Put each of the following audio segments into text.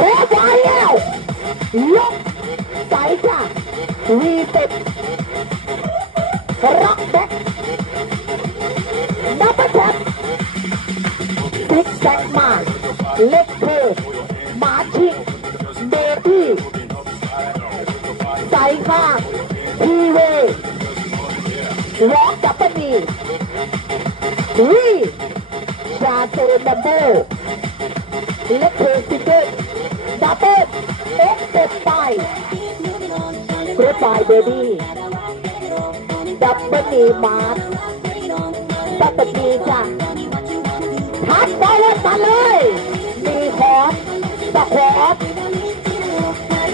เรียบร้อยแล้วยกใส่จ้ะวีสิบร็อกแบ็กดับเบิลแท็บซิกแซกมาเล็กเทมาชิงเบบี้ใส่ข้างทีเวร้องจับปนีวีชาเซนัมโบเล็กเทซิเกิลดั กรุ๊ปายเบบี้ดับเบิลนีมาร์ดับเบิลนีจ้ะทัดบอลมาเลยมีคอร์สสควอต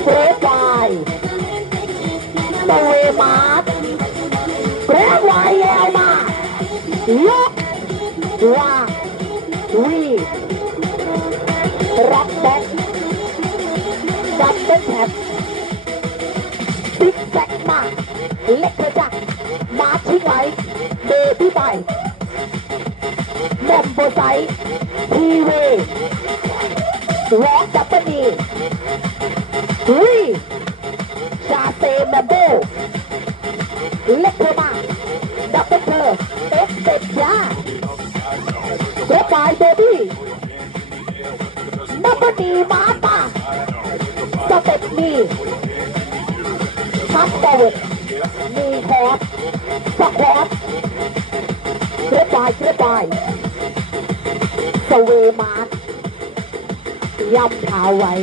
กรุ๊ปายตเวมาร์กรุ๊ปบายแยวมายกว่าวีรับแบ็คดับเบิลแท็บ มาเล็กกระจักมาทิ้งไว้เบบี้ไปแมมโบไซทีเวร้องดับเบิลนีวีชาเซแมมโบเล็กเทมาดับเบิลเธอเอ็กเซปจ้าเจ๊บายเบบี้นับปนีมาตาสเต็ปมี ทับเปิดมีคอร์สสควอตเกรบายเกรบายสเวมาร์ยำเท้าไว้